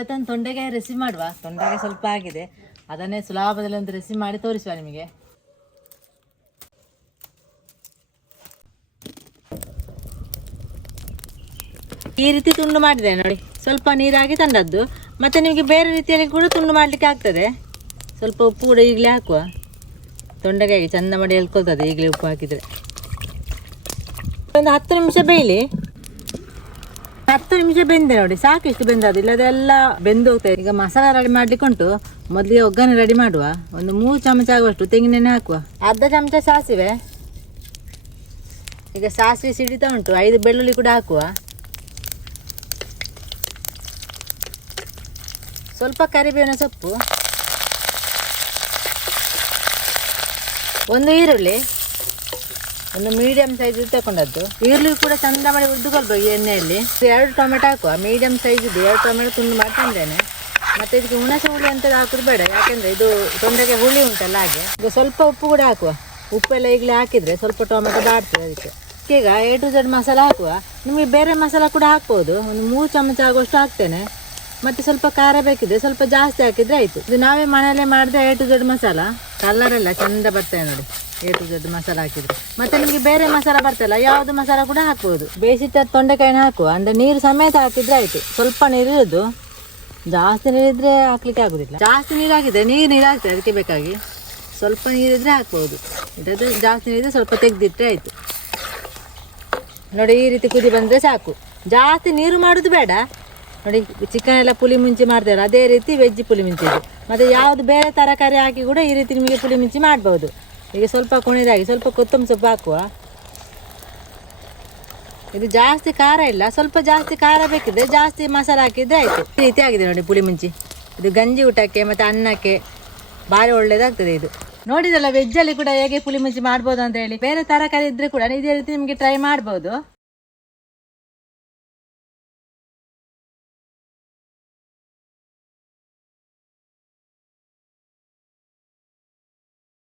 ಇವತ್ತೊಂದು ತೊಂಡೆಕಾಯಿ ರೆಸಿ ಮಾಡುವ. ತೊಂಡೆಕಾಯಿ ಸ್ವಲ್ಪ ಆಗಿದೆ. ಅದನ್ನೇ ಸುಲಭದಲ್ಲಿ ಒಂದು ರೆಸಿ ಮಾಡಿ ತೋರಿಸುವ ನಿಮಗೆ. ಈ ರೀತಿ ತುಂಡು ಮಾಡಿದೆ ನೋಡಿ. ಸ್ವಲ್ಪ ನೀರಾಗಿ ತಂದದ್ದು. ಮತ್ತೆ ನಿಮಗೆ ಬೇರೆ ರೀತಿಯಲ್ಲಿ ಕೂಡ ತುಂಡು ಮಾಡಲಿಕ್ಕೆ ಆಗ್ತದೆ. ಸ್ವಲ್ಪ ಉಪ್ಪು ಕೂಡ ಈಗಲೇ ಹಾಕುವ. ತೊಂಡೆಕಾಯಿಗೆ ಚಂದ ಮಾಡಿ ಎಲ್ಕೊಳ್ತದೆ ಈಗಲೇ ಉಪ್ಪು ಹಾಕಿದರೆ. ಒಂದು ಹತ್ತು ನಿಮಿಷ ಬೇಯಲಿ. ಹತ್ತು ನಿಮಿಷ ಬೆಂದೆ ನೋಡಿ, ಸಾಕಿಷ್ಟು ಬೆಂದದ್ದು ಇಲ್ಲದೆಲ್ಲ ಬೆಂದು ಹೋಗ್ತದೆ ಈಗ ಮಸಾಲ ರೆಡಿ ಮಾಡ್ಲಿಕ್ಕೆ ಉಂಟು ಮೊದಲಿಗೆ ಒಗ್ಗರಣೆ ರೆಡಿ ಮಾಡುವ. ಒಂದು ಮೂರು ಚಮಚ ಆಗುವಷ್ಟು ತೆಂಗಿನೆಣ್ಣೆ ಹಾಕುವ. ಅರ್ಧ ಚಮಚ ಸಾಸಿವೆ. ಈಗ ಸಾಸಿವೆ ಸಿಡಿತಾ ಉಂಟು, ಐದು ಬೆಳ್ಳುಳ್ಳಿ ಕೂಡ ಹಾಕುವ. ಸ್ವಲ್ಪ ಕರಿಬೇವಿನ ಸೊಪ್ಪು. ಒಂದು ಈರುಳ್ಳಿ. ಒಂದು ಮೀಡಿಯಂ ಸೈಜ್ ತಗೊಂಡದ್ದು ಈರುಳ್ಳಿ ಕೂಡ ಚಂದ ಮಾಡಿ ಉದ್ದುಕೊಳ್ಬೇಕು ಈ ಎಣ್ಣೆಯಲ್ಲಿ. ಎರಡು ಟೊಮೆಟೊ ಹಾಕುವ. ಮೀಡಿಯಂ ಸೈಜ್ ಇದೆ. ಎರಡು ಟೊಮೆಟೊ ತುಂಡು ಮಾಡಿ ತಂದೇನೆ ಮತ್ತೆ ಇದಕ್ಕೆ ಹುಣಸೆ ಹುಳಿ ಅಂತ ಹಾಕೋದು ಬೇಡ. ಯಾಕೆಂದ್ರೆ ಇದು ತೊಂದರೆಗೆ ಹುಳಿ ಉಂಟಲ್ಲ ಹಾಗೆ. ಇದು ಸ್ವಲ್ಪ ಉಪ್ಪು ಕೂಡ ಹಾಕುವ. ಉಪ್ಪೆಲ್ಲ ಈಗಲೇ ಹಾಕಿದ್ರೆ ಸ್ವಲ್ಪ ಟೊಮೆಟೊ ಬಾಡ್ತದೆ ಅದಕ್ಕೆ. ಈಗ ಎ ಟು ಜೆಡ್ ಮಸಾಲ ಹಾಕುವ. ನಿಮಗೆ ಬೇರೆ ಮಸಾಲ ಕೂಡ ಹಾಕ್ಬೋದು. ಒಂದು ಮೂರು ಚಮಚ ಆಗುವಷ್ಟು ಹಾಕ್ತೇನೆ. ಮತ್ತೆ ಸ್ವಲ್ಪ ಖಾರ ಬೇಕಿದ್ರೆ ಸ್ವಲ್ಪ ಜಾಸ್ತಿ ಹಾಕಿದ್ರೆ ಆಯ್ತು. ಇದು ನಾವೇ ಮನೆಯಲ್ಲೇ ಮಾಡಿದ್ರೆ ಎ ಟು ಜೆಡ್ ಮಸಾಲ. ಕಲರೆಲ್ಲ ಎಲ್ಲ ಚಂದ ಬರ್ತದೆ ನೋಡಿ. ಎ ಟು ಮಸಾಲ ಹಾಕಿದ್ರೆ. ಮತ್ತೆ ನಿಮಗೆ ಬೇರೆ ಮಸಾಲ ಬರ್ತಲ್ಲ, ಯಾವುದು ಮಸಾಲ ಕೂಡ ಹಾಕ್ಬೋದು. ಬೇಯಿಸಿದ ತೊಂಡೆಕಾಯಿನ ಹಾಕುವ. ಅಂದ್ರೆ ನೀರು ಸಮೇತ ಹಾಕಿದ್ರೆ ಆಯ್ತು. ಸ್ವಲ್ಪ ನೀರು ಇರೋದು. ಜಾಸ್ತಿ ನೀರಿದ್ರೆ ಹಾಕ್ಲಿಕ್ಕೆ ಆಗುದಿಲ್ಲ. ಜಾಸ್ತಿ ನೀರು ಹಾಕಿದ್ರೆ ನೀರು ನೀರು ಹಾಕ್ತದೆ ಅದಕ್ಕೆ ಬೇಕಾಗಿ. ಸ್ವಲ್ಪ ನೀರಿದ್ರೆ ಹಾಕ್ಬೋದು. ಇದ್ರೆ ಜಾಸ್ತಿ ನೀರಿದ್ರೆ ಸ್ವಲ್ಪ ತೆಗೆದಿಟ್ಟರೆ ಆಯ್ತು. ನೋಡಿ, ಈ ರೀತಿ ಕುದಿ ಬಂದರೆ ಸಾಕು. ಜಾಸ್ತಿ ನೀರು ಮಾಡೋದು ಬೇಡ. ನೋಡಿ ಚಿಕನ್ ಎಲ್ಲ ಪುಳಿ ಮುಂಚಿ ಮಾಡ್ತಾರೆ ಅದೇ ರೀತಿ ವೆಜ್ ಪುಲಿ ಮುಂಚಿ ಮತ್ತೆ ಮತ್ತು ಯಾವುದು ಬೇರೆ ತರಕಾರಿ ಹಾಕಿ ಕೂಡ ಈ ರೀತಿ ನಿಮಗೆ ಪುಳಿ ಮುಂಚಿ ಮಾಡ್ಬೋದು. ಈಗ ಸ್ವಲ್ಪ ಕುಣಿದಾಗಿ, ಸ್ವಲ್ಪ ಕೊತ್ತಂಬರಿ ಸೊಪ್ಪು ಹಾಕುವ. ಇದು ಜಾಸ್ತಿ ಖಾರ ಇಲ್ಲ, ಸ್ವಲ್ಪ ಜಾಸ್ತಿ ಖಾರ ಬೇಕಿದ್ರೆ ಜಾಸ್ತಿ ಮಸಾಲೆ ಹಾಕಿದ್ರೆ ಆಯಿತು. ಈ ರೀತಿ ಆಗಿದೆ ನೋಡಿ ಪುಳಿ ಮುಂಚಿ. ಇದು ಗಂಜಿ ಊಟಕ್ಕೆ ಮತ್ತು ಅನ್ನಕ್ಕೆ ಭಾರಿ ಒಳ್ಳೇದಾಗ್ತದೆ ಇದು. ನೋಡಿದಲ್ಲ ವೆಜ್ಜಲ್ಲಿ ಕೂಡ ಹೇಗೆ ಪುಳಿ ಮುಂಚಿ ಮಾಡ್ಬೋದು ಅಂತ ಹೇಳಿ. ಬೇರೆ ತರಕಾರಿ ಇದ್ರೆ ಕೂಡ ಇದೇ ರೀತಿ ನಿಮಗೆ ಟ್ರೈ ಮಾಡ್ಬೋದು.